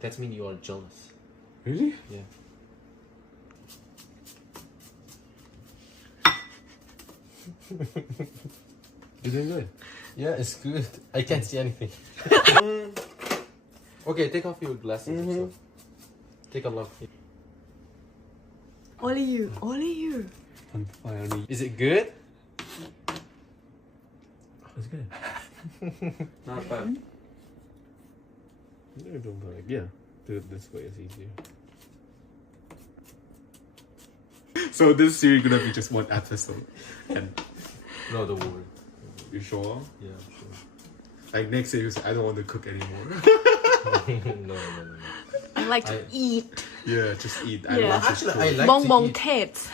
That means you are jealous. Really? Yeah. You're doing good. Yeah, it's good. I can't see anything. Okay, take off your glasses or so. Take a look. Only you. Only you. Finally. Is it good? It's good. Not bad. No, don't go like, yeah. Do it this way, it's easier. So this series gonna be just one episode. And No, don't worry. you sure? Yeah, I'm sure. Like next series, I don't want to cook anymore. No. I like to eat. Yeah, just eat. I Yeah. don't want to Actually, cook. I like Bong to bong eat. tits.